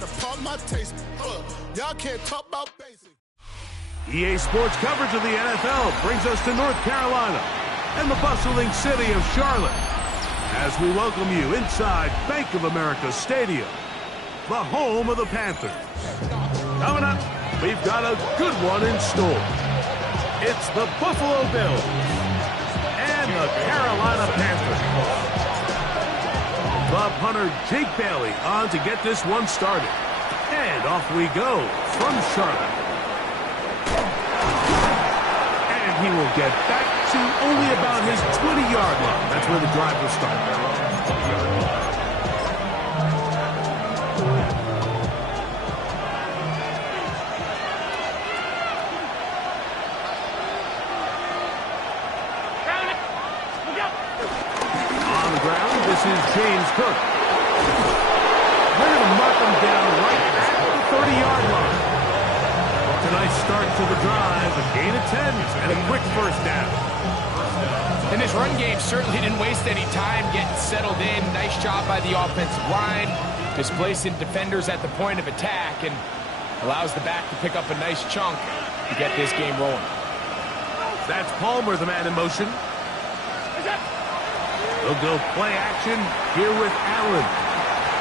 gotta pardon my taste. Y'all can't talk about basic. EA Sports coverage of the NFL brings us to North Carolina and the bustling city of Charlotte as we welcome you inside Bank of America Stadium, the home of the Panthers. Coming up, we've got a good one in store. It's the Buffalo Bills and the Carolina Panthers. The punter Jake Bailey on to get this one started. And off we go from Charlotte. And he will get back to only about his 20-yard line. That's where the drive will start. On the ground, this is James Cook. They're going to mark him down right at the 30-yard line. It's a nice start to the drive, a gain of 10, and a quick first down. And this run game certainly didn't waste any time getting settled in. Nice job by the offensive line, displacing defenders at the point of attack, and allows the back to pick up a nice chunk to get this game rolling. That's Palmer, the man in motion. They'll go play action here with Allen.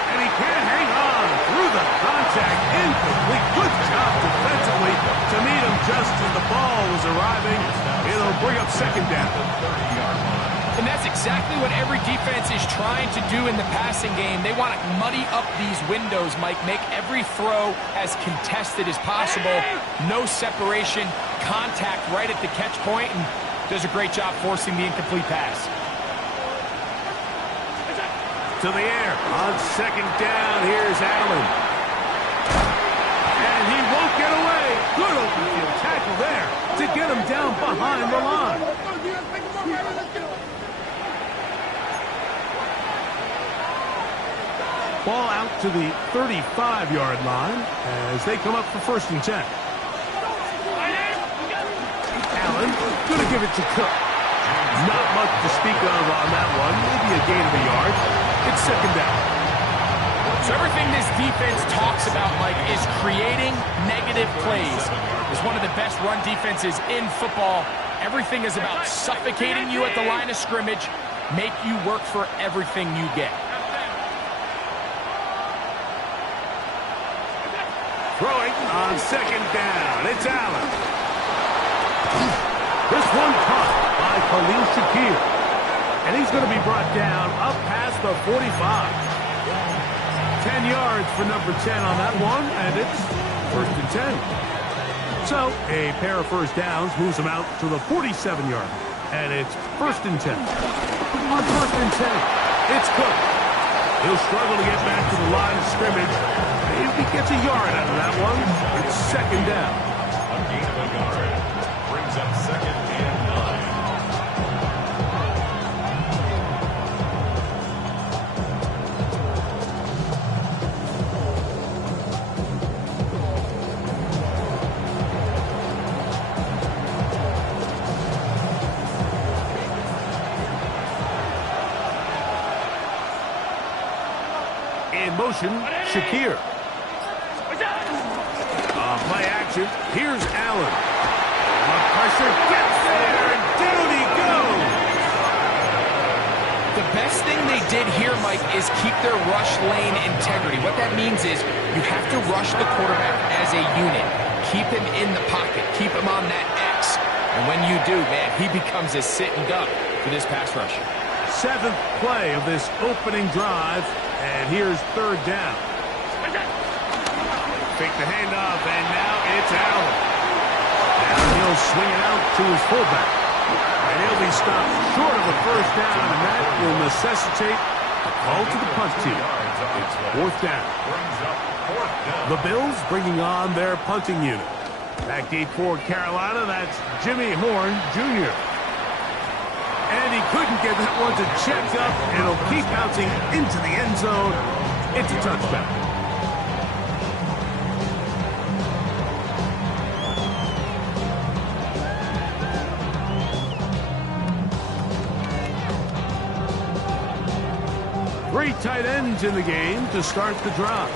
And he can't hang on through the contact. Incomplete. Good job defensively to meet him just as the ball was arriving. It'll bring up second down. And that's exactly what every defense is trying to do in the passing game. They want to muddy up these windows, Mike. Make every throw as contested as possible. No separation. Contact right at the catch point, and does a great job forcing the incomplete pass. To the air. On second down, here's Allen. And he won't get away. Good open field tackle there to get him down behind the line. Ball out to the 35-yard line as they come up for 1st and 10. Allen going to give it to Cook. Not much to speak of on that one. Maybe a gain of a yard. It's second down. So everything this defense talks about, Mike, is creating negative plays. It's one of the best run defenses in football. Everything is about suffocating you at the line of scrimmage, make you work for everything you get. Throwing on second down. It's Allen. This one caught by Khalil Shakir. And he's going to be brought down up past the 45. 10 yards for number 10 on that one, and it's 1st and 10. So a pair of first downs moves him out to the 47-yard. And it's 1st and 10. On 1st and 10, it's Cook. He'll struggle to get back to the line of scrimmage. If he gets a yard out of that one, it's second down. A gain of a yard brings up 2nd and 9. In motion, Shakir. Play action. Here's Allen. The pressure gets there, and down he goes. The best thing they did here, Mike, is keep their rush lane integrity. What that means is you have to rush the quarterback as a unit. Keep him in the pocket. Keep him on that X. And when you do, man, he becomes a sitting duck for this pass rush. 7th play of this opening drive, and here's 3rd down. Fake the handoff, and now it's Allen. And he'll swing it out to his fullback. And he'll be stopped short of a first down, and that will necessitate a call to the punt team. It's 4th down. The Bills bringing on their punting unit. Back deep for Carolina, that's Jimmy Horn, Jr. And he couldn't get that one to check up, and it'll keep bouncing into the end zone. It's a touchdown. Three tight ends in the game to start the drive.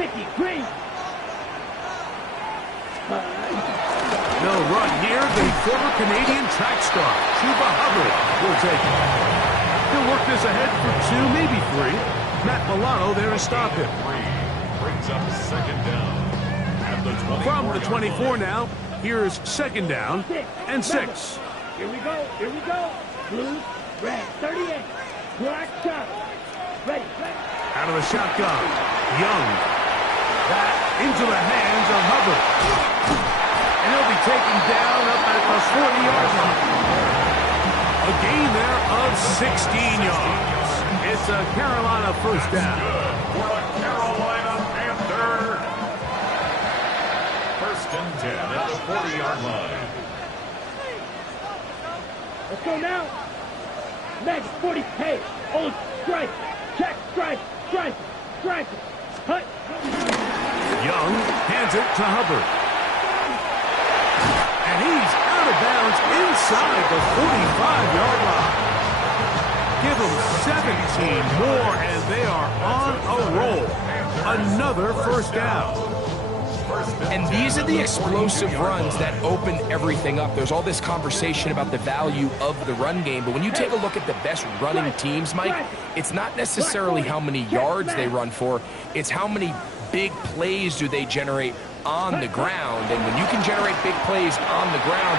50, green. No run here. The former Canadian track star, Chuba Hubbard, will take it. He'll work this ahead for 2, maybe 3. Matt Milano there to stop him. Brings up second down. At the 24 From the 24 now, here's second down and 6. Here we go, here we go. Blue, red, 38. Black shot. Ready, ready. Out of the shotgun, Young. That into the hands of Hubbard. And he'll be taken down up at the 40-yard line. A gain there of 16 yards. It's a Carolina first down. For a Carolina Panther. First and 10 at the 40-yard line. Let's go now. Next, 40. Hey, old strike. Check, strike, strike, strike. Hut. Young hands it to Hubbard. And he's out of bounds inside the 45-yard line. Give them 17 more, and they are on a roll. Another first down. And these are the explosive runs that open everything up. There's all this conversation about the value of the run game, but when you take a look at the best running teams, Mike, it's not necessarily how many yards they run for, it's how many big plays do they generate on the ground. And when you can generate big plays on the ground,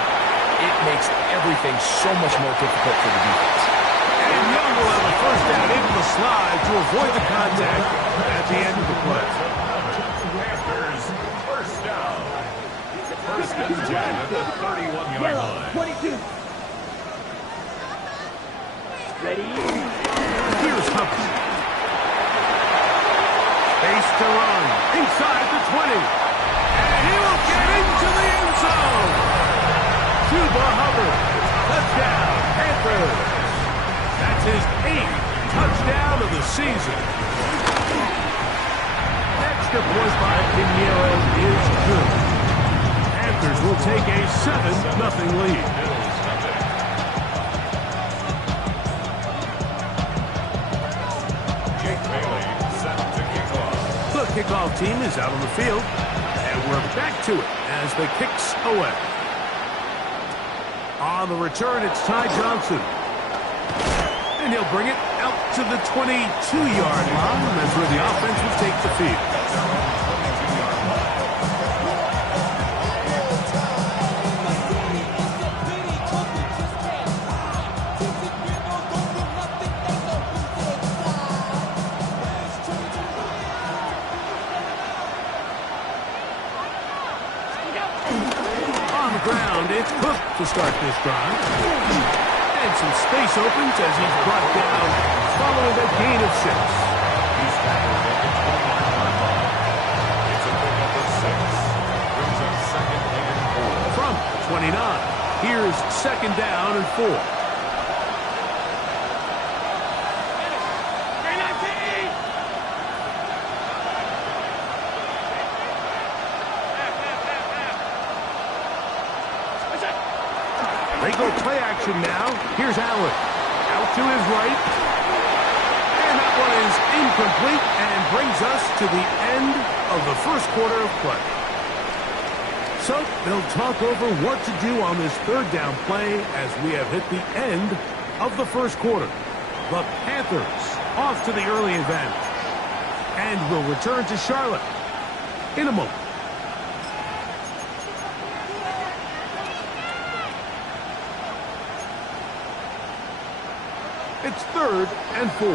it makes everything so much more difficult for the defense. And Young will have a first down into the slide to avoid the contact at the end of the play. Panthers first down. First and 10 at the 31-yard line. 22. Ready? Here's Hubbard. Space to run. Inside the 20. And he will get into the end zone. Chuba Hubbard. Touchdown, Panthers. That's his 8th touchdown of the season. Extra point by Pinheiro is good. Panthers will take a 7-0 lead. Jake Bailey set to kick off. The kickoff team is out on the field, and we're back to it as the kicks away. On the return, it's Ty Johnson. And he'll bring it out to the 22-yard line. That's where the offense will take the field. On the ground, it's Cook to start this drive. And some space opens as he's brought down following a gain of 6. He's tackled at the 20-yard line. It's a pickup of 6. Brings up second and 4. From 29, here's second down and 4. They go play action now. Here's Allen. Out to his right. And that one is incomplete and brings us to the end of the first quarter of play. So they'll talk over what to do on this third down play as we have hit the end of the first quarter. The Panthers off to the early advantage. And will return to Charlotte in a moment. It's 3rd and 4.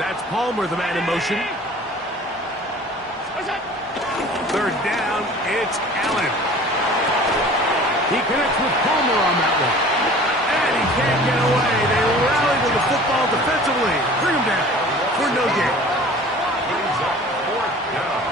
That's Palmer, the man in motion. 3rd down, it's Allen. He connects with Palmer on that one. And he can't get away. They rally to the football defensively. Bring him down for no gain. Brings up 4th down.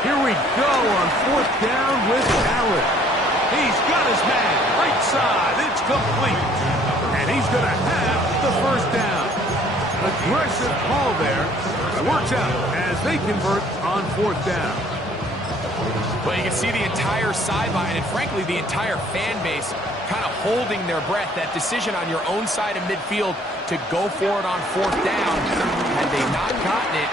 Here we go on 4th down with Allen. He's got his man. Right side. It's complete. And he's going to have the first down. Aggressive call there. Works out as they convert on 4th down. Well, you can see the entire sideline and, frankly, the entire fan base kind of holding their breath. That decision on your own side of midfield to go for it on 4th down. Had they not gotten it,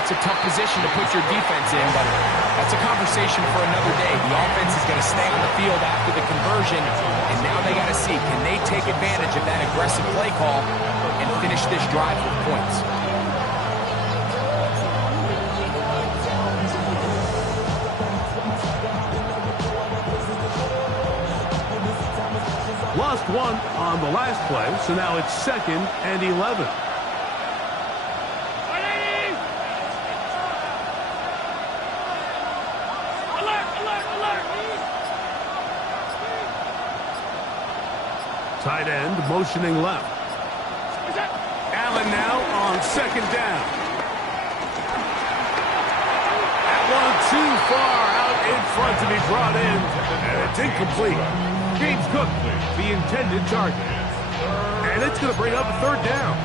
that's a tough position to put your defense in, but that's a conversation for another day. The offense is going to stay on the field after the conversion, and now they got to see, can they take advantage of that aggressive play call and finish this drive with points? Lost one on the last play, so now it's 2nd and 11. Tight end motioning left. Allen now on 2nd down. That one too far out in front to be brought in, and it's incomplete. James Cook, the intended target. And it's going to bring up a 3rd down.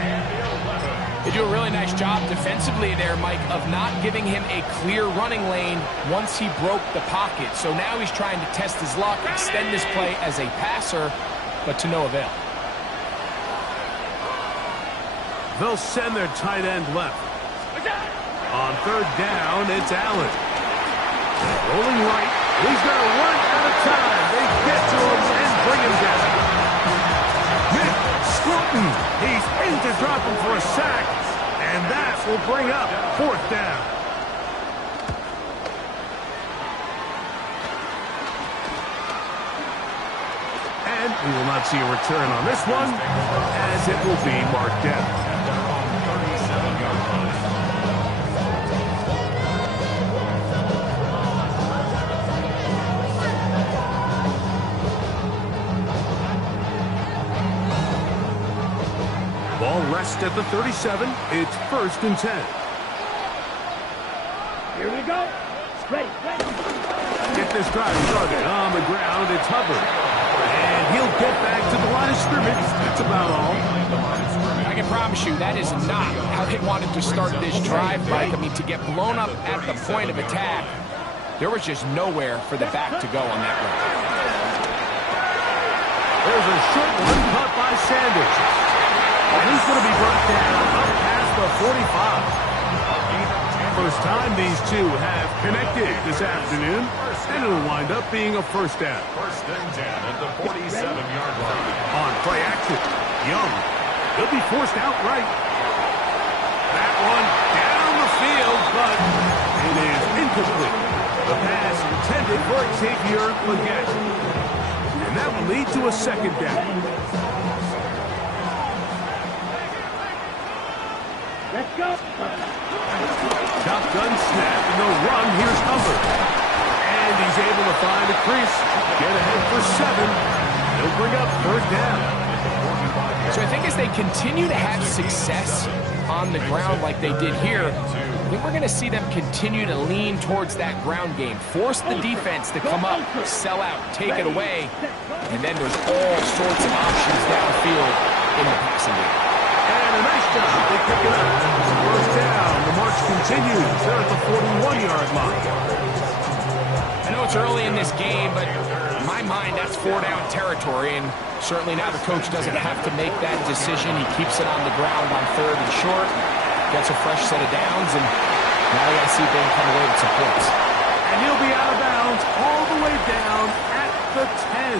They do a really nice job defensively there, Mike, of not giving him a clear running lane once he broke the pocket. So now he's trying to test his luck, extend this play as a passer, but to no avail. They'll send their tight end left. On 3rd down, it's Allen. Rolling right. He's going to run out of time. They get to him and bring him down. Nick Scruton. He's in to drop him for a sack. And that will bring up 4th down. And we will not see a return on this one, as it will be marked down. Ball rests at the 37. It's 1st and 10. Here we go. Ready. Get this drive started on the ground. It's Hubbard. And he'll get back to the line of scrimmage. That's about all. I can promise you that is not how they wanted to start this drive, Mike. I mean, to get blown up at the point of attack, there was just nowhere for the back to go on that run. There's a short one caught by Sanders. And he's going to be brought down up past the 45. First time these two have connected this afternoon, and it'll wind up being a 1st down. 1st and 10 at the 47-yard line. On play action, Young. He'll be forced out right. That one down the field, but it is incomplete. The pass intended for Xavier Legette. And that will lead to a 2nd down. Let's go. Shotgun snap, and the run. Here's Hubbard. And he's able to find a crease. Get ahead for 7. He'll bring up 3rd down. So I think as they continue to have success on the ground like they did here, I think we're going to see them continue to lean towards that ground game. Force the defense to come up, sell out, take it away, and then there's all sorts of options downfield in the passing game. And a nice job. They pick it up. 1st down. The march continues. They're at the 41-yard line. I know it's early in this game, but in my mind, that's 4-down territory, and certainly now the coach doesn't have to make that decision. He keeps it on the ground on 3rd and short, gets a fresh set of downs, and now they got to see if they can come away with some points. And he'll be out of bounds all the way down at the 10.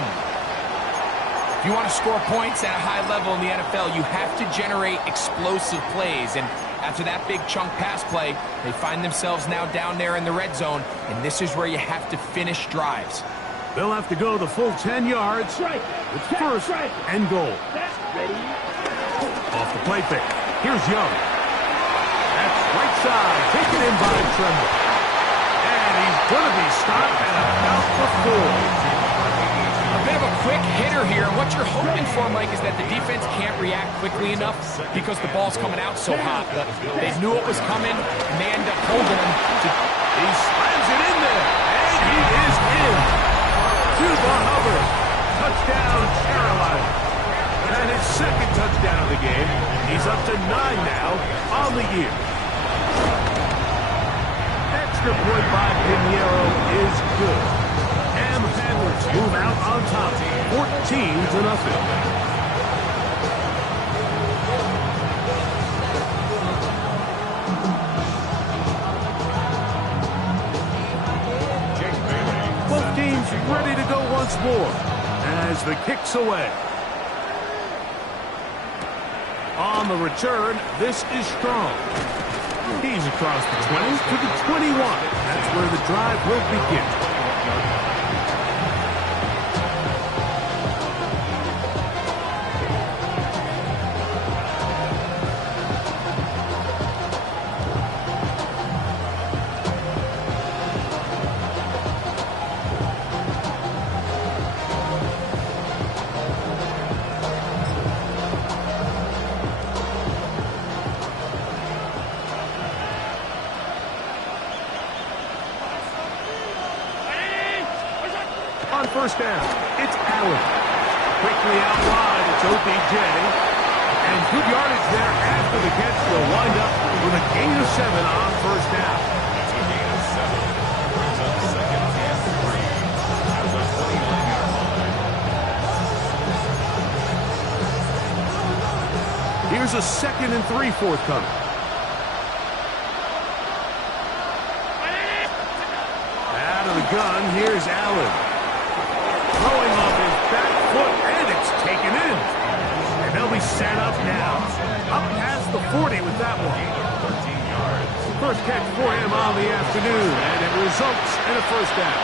If you want to score points at a high level in the NFL, you have to generate explosive plays. And after that big chunk pass play, they find themselves now down there in the red zone. And this is where you have to finish drives. They'll have to go the full 10 yards. It's 1st and goal. Off the play fake. Here's Young. That's right side. Taken in by Tremble. And he's going to be stopped at about the 4. A bit of a quick hitter here. And what you're hoping for, Mike, is that the defense can't react quickly enough because the ball's coming out so hot. But they knew it was coming, and they end up holding him. He slams it in there, and he is in. Cuba Hubbard. Touchdown, Carolina. And his second touchdown of the game. He's up to 9 now on the year. Extra point by Pinheiro is good. And the Panthers move out on top, 14-0. Both teams ready to go once more as the kick's away. On the return, this is Strong. He's across the 20 to the 21. That's where the drive will begin. On first down, it's Allen. Quickly out wide, it's OBJ. And good yardage there after the catch. They'll wind up with a gain of 7 on first down. That's a gain of 7. Brings up second and 3. Has a 29-yard line. Here's a 2nd and 3 forthcoming. Out of the gun, here's Allen. Throwing off his back foot, and it's taken in. And they'll be set up now. Up past the 40 with that one. 13 yards. First catch for him on the afternoon, and it results in a first down.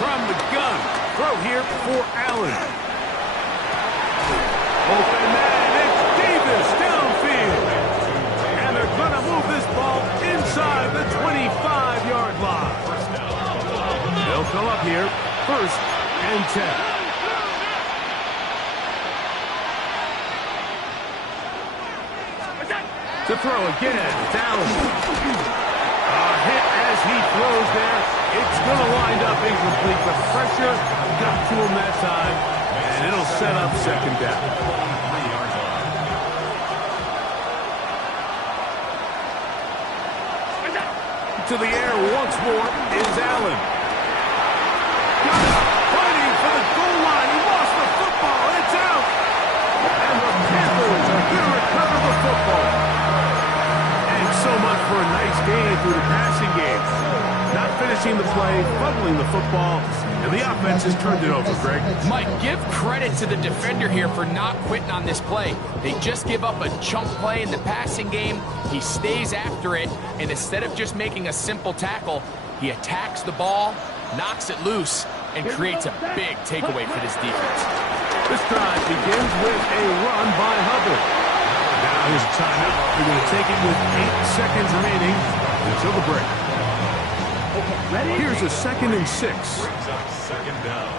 From the gun, throw here for Allen. Open man, it's Davis downfield. And they're going to move this ball inside the 25-yard line. They'll come up here, 1st and 10. To throw again, it's Allen. A hit as he throws there. It's going to wind up incomplete. The pressure got to him that time, and it'll set up 2nd down. 3 yards on. To the air once more is Allen. Got it, fighting for the goal line. He lost the football. It's out. And the Panthers are going to recover the football. And so much for a nice gain through the passing game. Not finishing the play, fumbling the football, and the offense has turned it over, Greg. Mike, give credit to the defender here for not quitting on this play. They just give up a chunk play in the passing game. He stays after it, and instead of just making a simple tackle, he attacks the ball, knocks it loose, and creates a big takeaway for this defense. This drive begins with a run by Hubbard. Now his timeout. They're going to take it with 8 seconds remaining until the break. Here's a 2nd and 6. Brings up 2nd down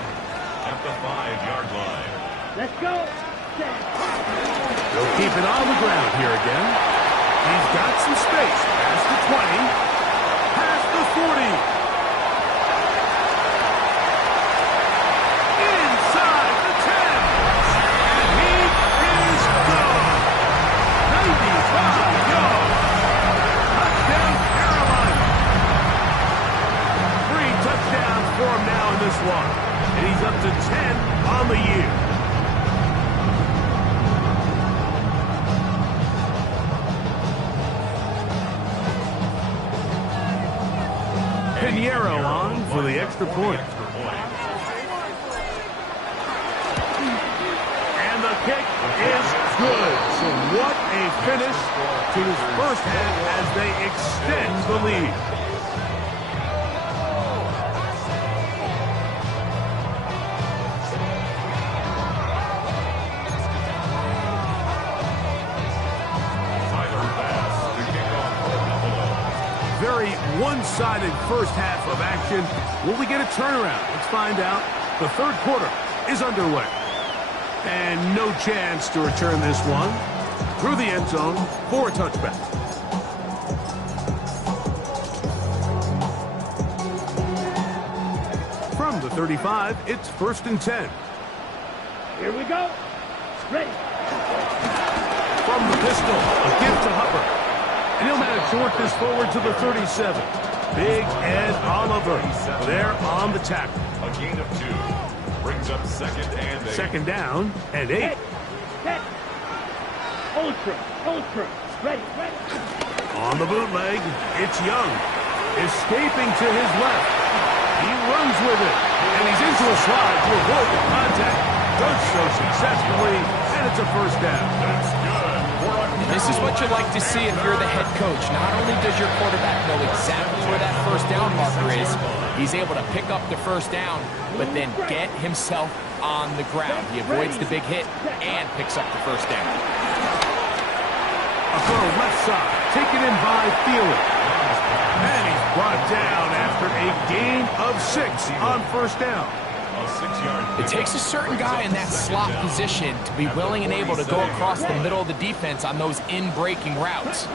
at the 5-yard line. Let's go. They'll keep it on the ground here again. He's got some space. Past the 20. Past the 40. Inside the 10. And he is gone. 95 yards. Touchdown, Carolina. 3 touchdowns for him now in this one. And he's up to 10 on the year. Pinheiro on for the extra point. And the kick is good. So what a finish to his first half as they extend the lead. Very one-sided first half of action. Will we get a turnaround? Let's find out. The third quarter is underway. And no chance to return this one through the end zone for a touchback. From the 35, it's 1st and 10. Here we go. Ready. From the pistol, a gift to Hubbard. And he'll manage to work this forward to the 37. Big Ed Oliver there on the tackle. A gain of 2. Brings up 2nd and 8. Second down and 8. Set. Hold true. Ready. On the bootleg, it's Young. Escaping to his left. He runs with it. And he's into a slide to avoid the contact. Does so successfully. And it's a first down. That's good. This is what you like to see if you're the head coach. Not only does your quarterback know exactly where that first down marker is, he's able to pick up the first down, but then get himself on the ground. He avoids the big hit and picks up the first down. A throw left side, taken in by Thielen. And he's brought down after a gain of 6 on first down. It takes a certain guy in that slot position to be willing and able to go across the middle of the defense on those in-breaking routes.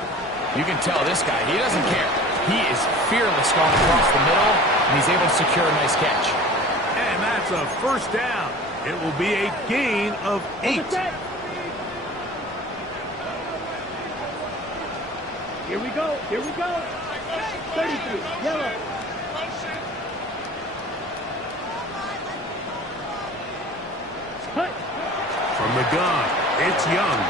You can tell this guy, he doesn't care. He is fearless going across the middle, and he's able to secure a nice catch. And that's a first down. It will be a gain of 8. Here we go. 33, yellow. From the gun, it's Young.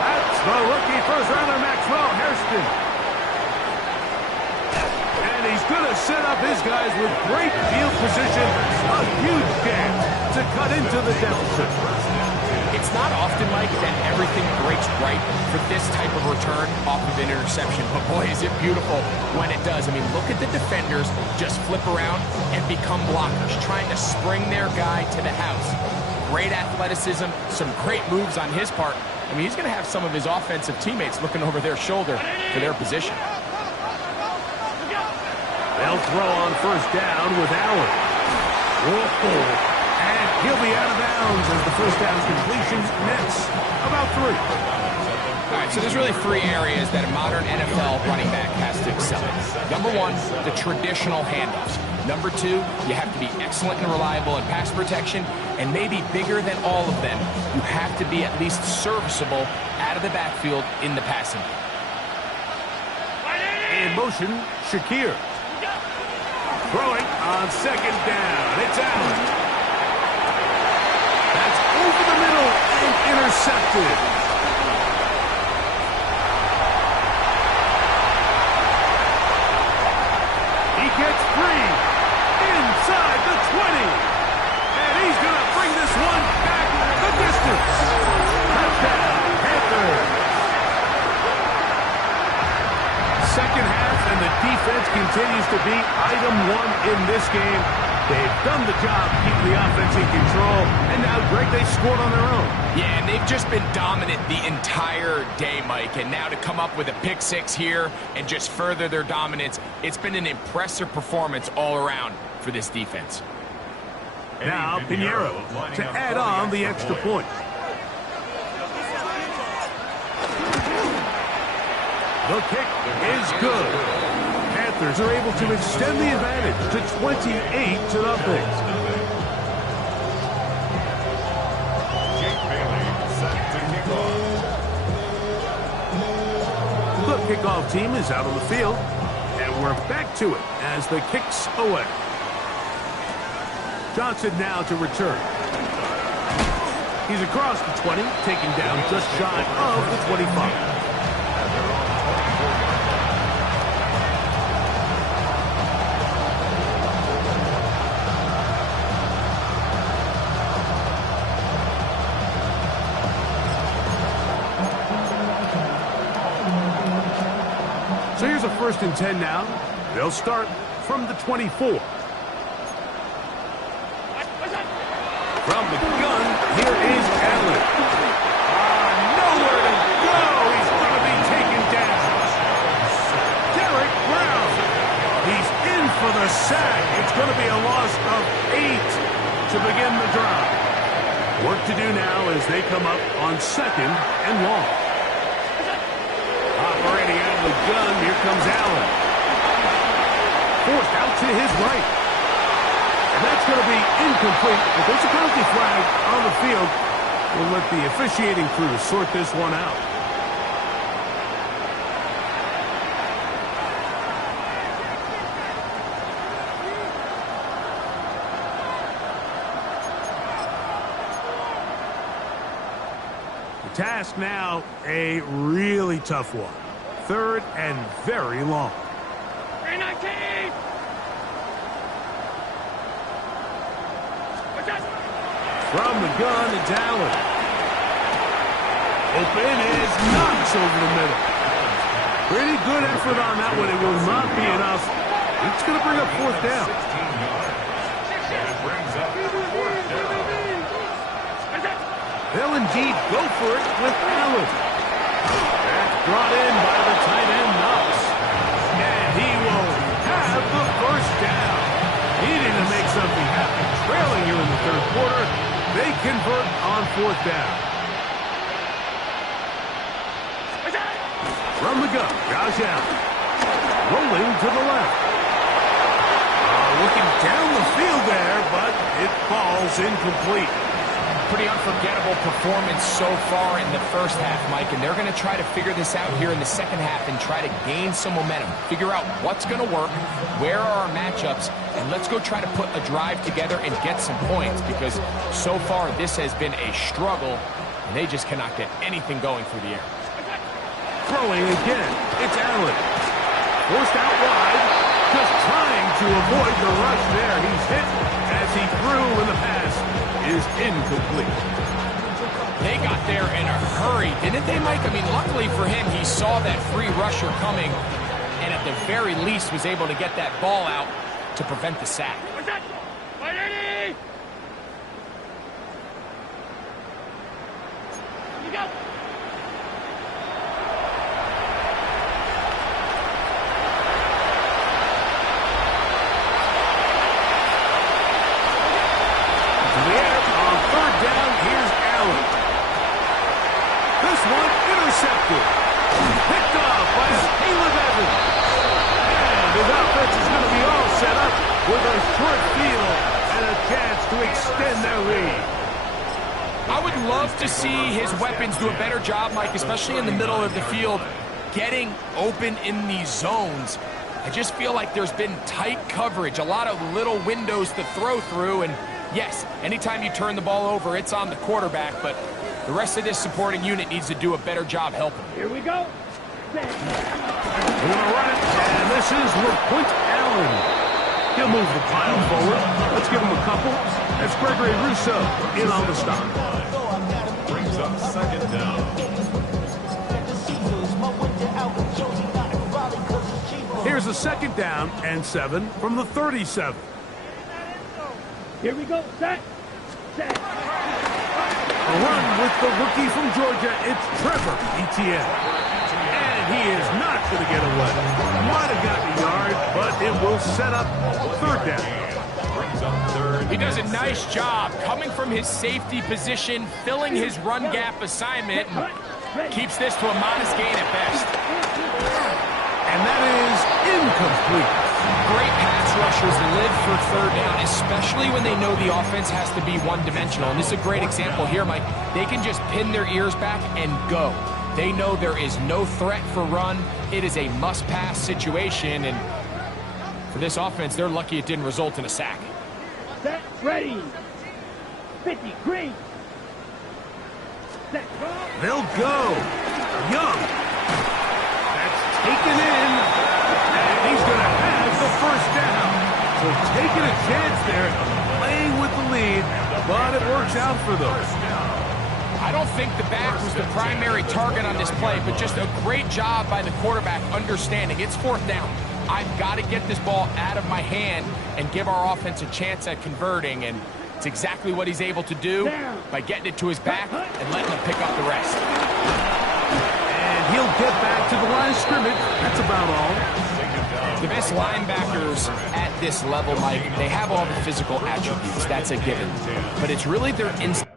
That's the rookie first-rounder, Maxwell Hairston. And he's going to set up his guys with great field position. A huge chance to cut into the deficit. It's not often, Mike, that everything breaks right for this type of return off of an interception. But, boy, is it beautiful when it does. I mean, look at the defenders just flip around and become blockers, trying to spring their guy to the house. Great athleticism, some great moves on his part. I mean, he's going to have some of his offensive teammates looking over their shoulder for their position. They'll throw on first down with Allen. Whoa. And he'll be out of bounds as the first down completion nets about 3. All right, so there's really 3 areas that a modern NFL running back has to excel in. Number 1, the traditional handoffs. Number 2, you have to be excellent and reliable in pass protection. And maybe bigger than all of them, you have to be at least serviceable out of the backfield in the passing. In motion, Shakir. Throwing on second down. It's Allen. That's over the middle and intercepted. He gets free inside the 20. And he's going to bring this one back the distance. Touchdown, Panthers. Second half, and the defense continues to be item 1 in this game. They've done the job keeping the offense in control, and now, Greg, they scored on their own. Yeah, and they've just been dominant the entire day, Mike. And now to come up with a pick 6 here and just further their dominance, it's been an impressive performance all around for this defense. Now, Pinheiro to add on the extra point. The kick is good. Panthers are able to extend the advantage to 28-0. The kickoff team is out on the field, and we're back to it as the kick's away. Johnson now to return. He's across the 20, taking down just shy of the 25. So here's a 1st and 10 now. They'll start from the 24. From the gun, here is Allen. Nowhere to go. He's going to be taken down. sack. It's going to be a loss of 8 to begin the drive. Work to do now as they come up on 2nd and long. Operating out of the gun, here comes Allen. Forced out to his right. And that's going to be incomplete, but there's a penalty flag on the field. We'll let the officiating crew sort this one out. The task now, a really tough one. 3rd and very long. 319! From the gun, it's Allen. Open is Knox over the middle. Pretty good effort on that one. It will not be enough. It's going to bring up 4th down. 16 yards. And it brings up 4th down. They'll indeed go for it with Allen. That's brought in by the tight end, Knox. And he will have the 1st down. Needing to make something happen. Trailing here in the 3rd quarter. They convert on 4th down. From the gun, Josh Allen. Rolling to the left. Looking down the field there, but it falls incomplete. Pretty unforgettable performance so far in the first half, Mike, and they're going to try to figure this out here in the second half and try to gain some momentum, figure out what's going to work, where are our matchups, and let's go try to put a drive together and get some points, because so far this has been a struggle, and they just cannot get anything going through the air. Throwing again, it's Allen. Forced out wide, just trying to avoid the rush there. He's hit as he threw, and the pass is incomplete. They got there in a hurry, didn't they, Mike? I mean, luckily for him, he saw that free rusher coming, and at the very least was able to get that ball out to prevent the sack. What's that? 180! You go! Intercepted. Picked off by Caleb Evans. And his offense is going to be all set up with a short field and a chance to extend their lead. I would love to see his weapons do a better job, Mike, especially in the middle of the field, getting open in these zones. I just feel like there's been tight coverage, a lot of little windows to throw through, and yes, anytime you turn the ball over, it's on the quarterback, but the rest of this supporting unit needs to do a better job helping. Here we go. We're going to run it, and this is LaQuint Allen. He'll move the pile forward. Let's give him a couple. That's Gregory Rousseau in on the stop. Brings up 2nd down. Here's a 2nd down and 7 from the 37. Here we go. Set. Set. A run with the rookie from Georgia. It's Trevor Etienne. And he is not going to get away. Might have gotten a yard, but it will set up 3rd down. Brings up 3rd. He does a nice job coming from his safety position, filling his run gap assignment, and keeps this to a modest gain at best. And that is incomplete. Great pass rushers live for 3rd down, especially when they know the offense has to be one-dimensional. And this is a great example here, Mike. They can just pin their ears back and go. They know there is no threat for run. It is a must-pass situation, and for this offense, they're lucky it didn't result in a sack. Set. Ready. 50. Green. Set. They'll go. Young. That's taken in. And he's going to have the 1st down. So taking a chance there, playing with the lead, but it works out for them. I don't think the back was the primary target on this play, but just a great job by the quarterback understanding it's 4th down. I've got to get this ball out of my hand and give our offense a chance at converting, and it's exactly what he's able to do by getting it to his back and letting him pick up the rest. And he'll get back to the line of scrimmage. That's about all. The best linebackers at this level, Mike, they have all the physical attributes. That's a given. But it's really their instinct.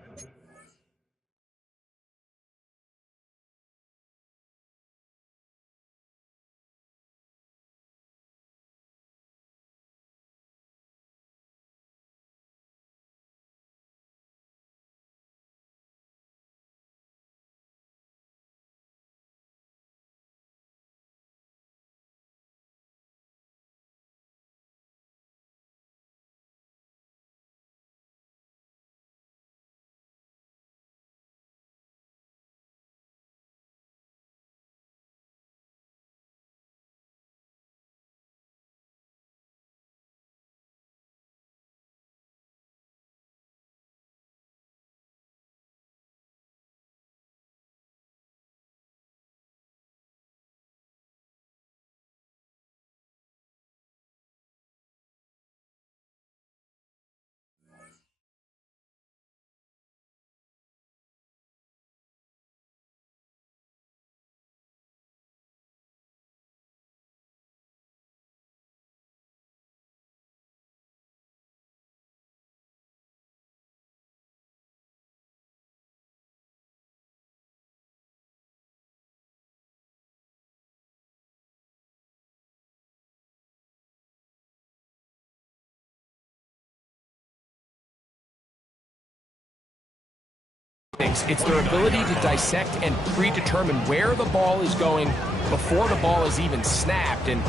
It's their ability to dissect and predetermine where the ball is going before the ball is even snapped. And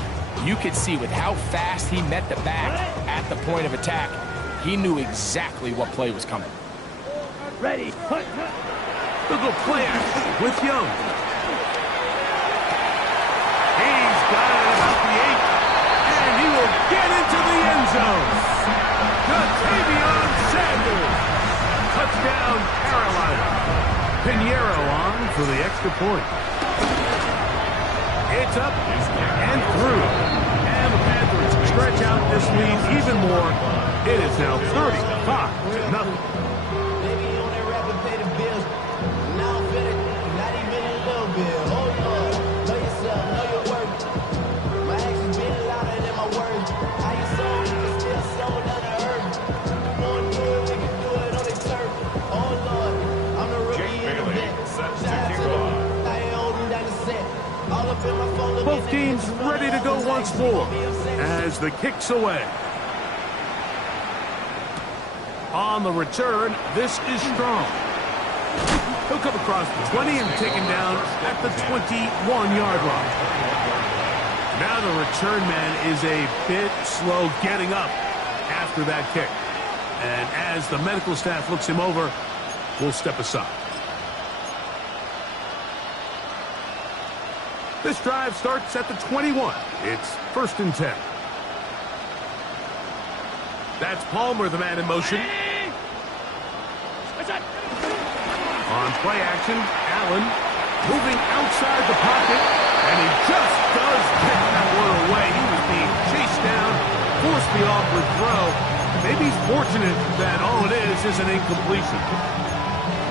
you could see with how fast he met the back at the point of attack, he knew exactly what play was coming. Ready. Look at play action with Young. He's got it at about the 8, and he will get into the end zone. Ja'Tavion Sanders. Touchdown, Carolina. Pinheiro on for the extra point. It's up and through. And the Panthers stretch out this lead even more. It is now 35-0. Maybe you only rapping pay the bills. Now I'm feeling not even a little bit. Oh Lord, know yourself, know your worth. My actions been louder than my words. How you sold, you can still sold down the earth. You wanna do it, we can do it on the turf. Oh Lord, I'm the rookie in the vet. Shout out to them, I ain't holding down the set. All up in my phone. Both teams ready to go once more as the kick's away. On the return, this is Strong. He'll come across the 20 and taken down at the 21-yard line. Now the return man is a bit slow getting up after that kick. And as the medical staff looks him over, we'll step aside. This drive starts at the 21. It's 1st and 10. That's Palmer, the man in motion. On play action, Allen moving outside the pocket, and he just does kick that one away. He was being chased down, forced the awkward throw. Maybe he's fortunate that all it is an incompletion.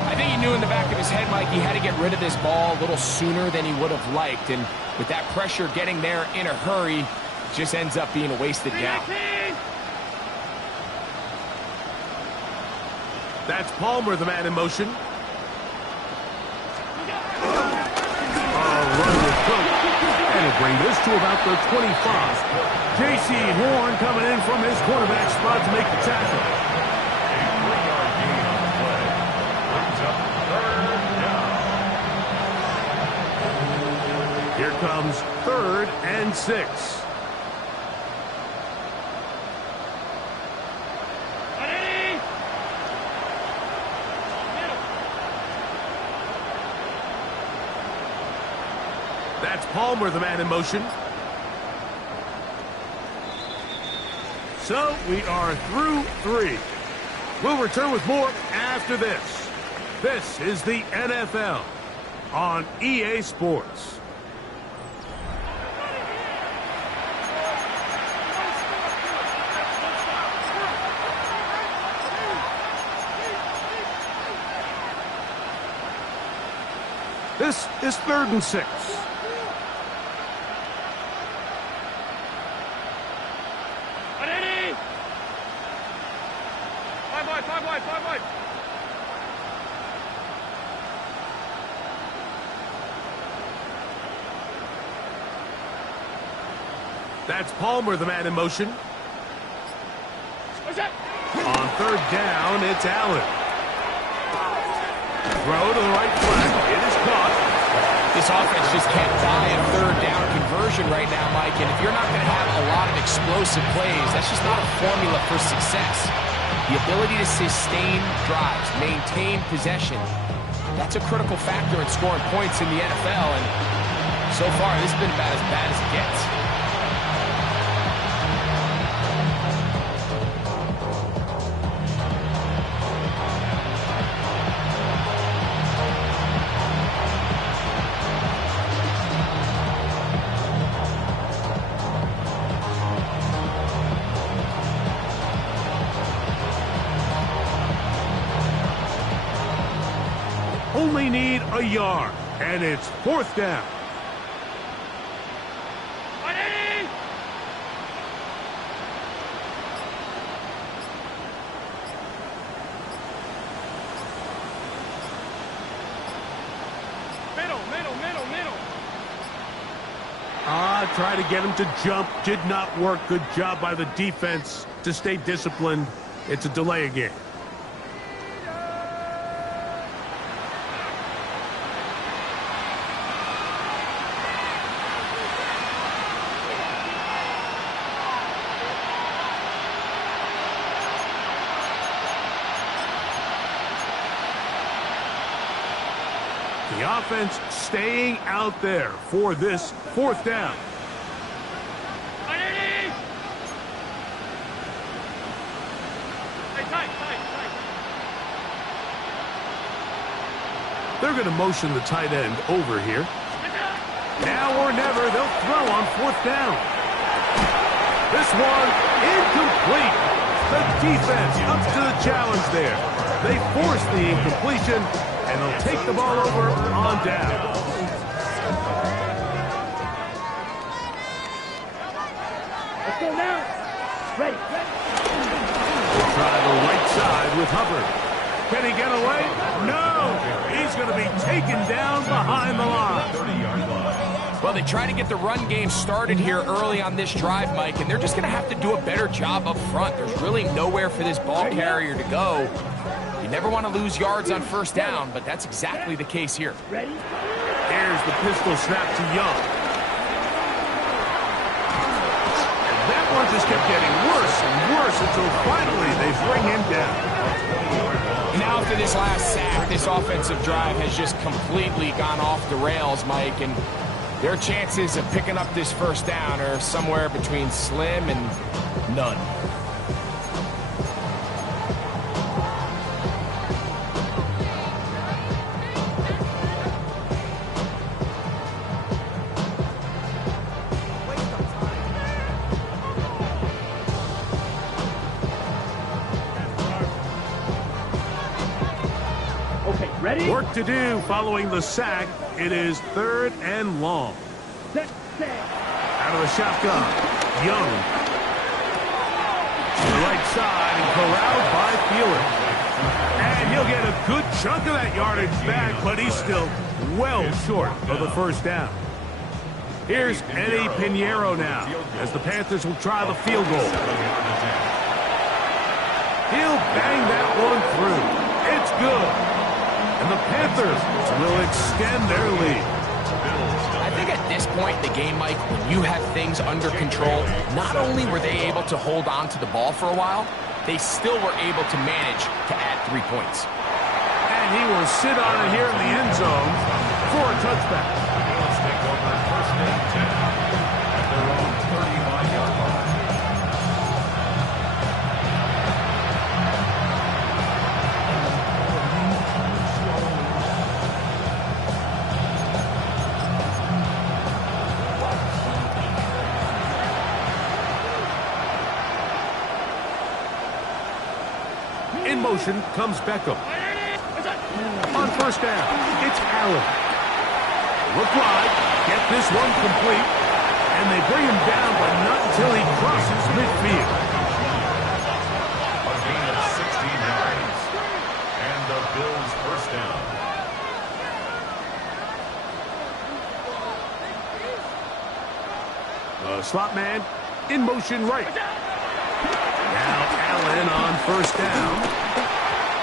I think he knew in the back of his head, Mike, he had to get rid of this ball a little sooner than he would have liked. And with that pressure getting there in a hurry, it just ends up being a wasted down. That's Palmer, the man in motion. Run with Cook. And he'll bring this to about the 25. J.C. Horn coming in from his quarterback spot to make the tackle. Here comes 3rd and 6. That's Palmer, the man in motion. So we are through 3. We'll return with more after this. This is the NFL on EA Sports. This is 3rd and 6. That's Palmer, the man in motion. On third down, it's Allen. Throw to the right flat. It is caught. This offense just can't buy a third down conversion right now, Mike. And if you're not going to have a lot of explosive plays, that's just not a formula for success. The ability to sustain drives, maintain possession, that's a critical factor in scoring points in the NFL. And so far, this has been about as bad as it gets. Only need a yard, and it's fourth down. Try to get him to jump. Did not work. Good job by the defense to stay disciplined. It's a delay again. The offense staying out there for this fourth down. They're going to motion the tight end over here. Now or never, they'll throw on fourth down. This one, incomplete. The defense up to the challenge there. They force the incompletion, and they'll take the ball over on down. Let's go now. Ready. We'll try the right side with Hubbard. Can he get away? No! He's going to be taken down behind the line. Well, they try to get the run game started here early on this drive, Mike, and they're just going to have to do a better job up front. There's really nowhere for this ball carrier to go. You never want to lose yards on first down, but that's exactly the case here. Ready? Here's the pistol snap to Young. And that one just kept getting worse and worse until finally they bring him down. Now after this last sack, this offensive drive has just completely gone off the rails, Mike, and their chances of picking up this first down are somewhere between slim and none. Ready? Work to do following the sack. It is third and long. Set. Out of the shotgun, Young. To the right side and corralled by Fielder. And he'll get a good chunk of that yardage back, but he's still well short of the first down. Here's Eddie Pinheiro now, as the Panthers will try the field goal. He'll bang that one through. It's good. And the Panthers will extend their lead. I think at this point in the game, Mike, when you have things under control, not only were they able to hold on to the ball for a while, they still were able to manage to add 3 points. And he will sit on it here in the end zone for a touchback. Bills take over first and 10 at their own 35-yard line. In motion comes Beckham. On first down, it's Allen. Look wide, get this one complete, and they bring him down, but not until he crosses midfield. A gain of 16 yards, and the Bills first down. Slot man in motion right. Now Allen on first down.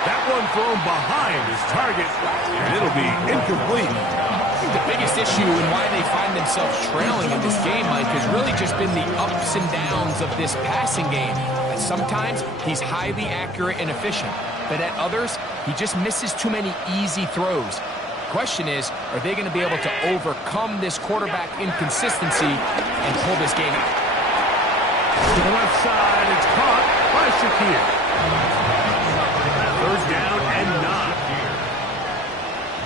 That one thrown behind his target, and it'll be incomplete. I think the biggest issue and why they find themselves trailing in this game, Mike, has really just been the ups and downs of this passing game. Sometimes he's highly accurate and efficient, but at others, he just misses too many easy throws. The question is, are they going to be able to overcome this quarterback inconsistency and pull this game out? To the left side, it's caught by Shakir. Third down and 9.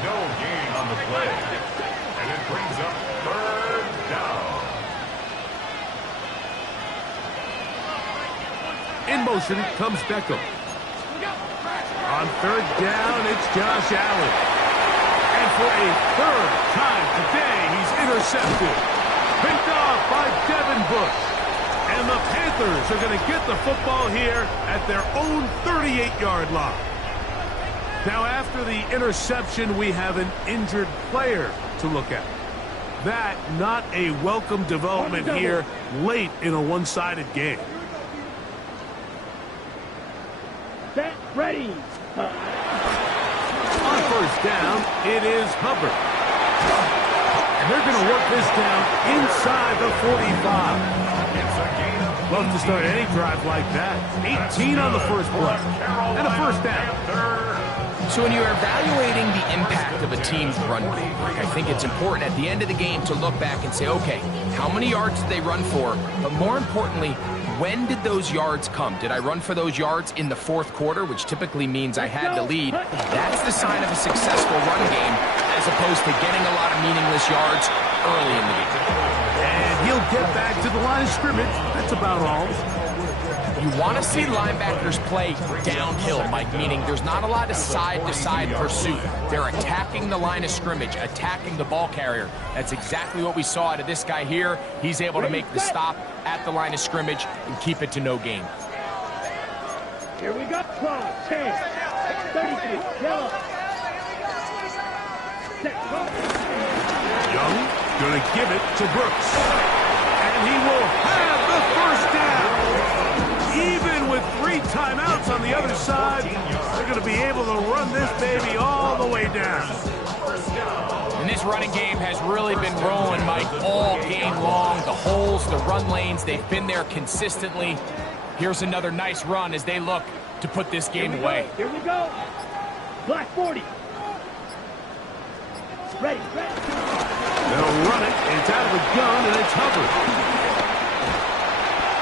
No gain on the play. And it brings up third down. In motion comes Beckham. On third down, it's Josh Allen. And for a third time today, he's intercepted. Picked off by Devin Bush. And the Panthers are going to get the football here at their own 38-yard line. Now, after the interception, we have an injured player to look at. That, not a welcome development here late in a one-sided game. Set, ready. On first down, it is Hubbard. And they're going to work this down inside the 45. Love to start any drive like that. 18 on the first play. And a first down. So when you're evaluating the impact of a team's run game, I think it's important at the end of the game to look back and say, okay, how many yards did they run for? But more importantly, when did those yards come? Did I run for those yards in the fourth quarter, which typically means I had the lead? That's the sign of a successful run game, as opposed to getting a lot of meaningless yards early in the game. And he'll get back to the line of scrimmage. That's about all. You want to see linebackers play downhill, Mike, meaning there's not a lot of side-to-side pursuit. They're attacking the line of scrimmage, attacking the ball carrier. That's exactly what we saw out of this guy here. He's able to make the stop at the line of scrimmage and keep it to no gain. Here we go. 12, 10, 33, yellow. Set, Young going to give it to Brooks. And he will have the first down. Even with 3 timeouts on the other side, they're going to be able to run this baby all the way down. And this running game has really been rolling, Mike, all game long. The holes, the run lanes, they've been there consistently. Here's another nice run as they look to put this game away. Here we go. Black 40. Ready, ready. They'll run it. It's out of the gun, and it's Hubbard.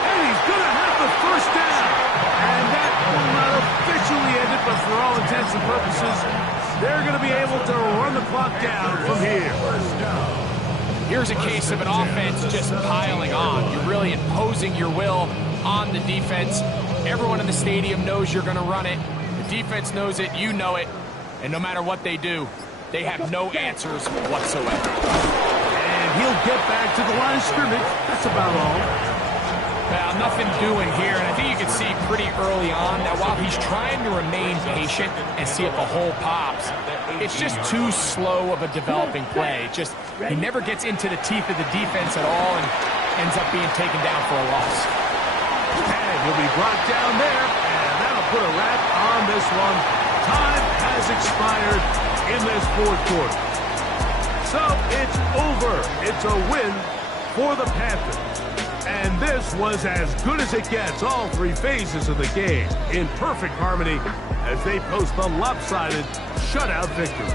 And he's going to have the first down. And that will not officially end it, but for all intents and purposes, they're going to be able to run the clock down from here. Here's a case of an offense just piling on. You're really imposing your will on the defense. Everyone in the stadium knows you're going to run it. The defense knows it. You know it. And no matter what they do, they have no answers whatsoever. And he'll get back to the line of scrimmage. That's about all. Well, nothing doing here, and I think you can see pretty early on that while he's trying to remain patient and see if a hole pops, it's just too slow of a developing play. He never gets into the teeth of the defense at all and ends up being taken down for a loss. And he'll be brought down there, and that'll put a wrap on this one. Time has expired in this fourth quarter. So it's over. It's a win for the Panthers. And this was as good as it gets, all 3 phases of the game in perfect harmony as they post the lopsided shutout victory.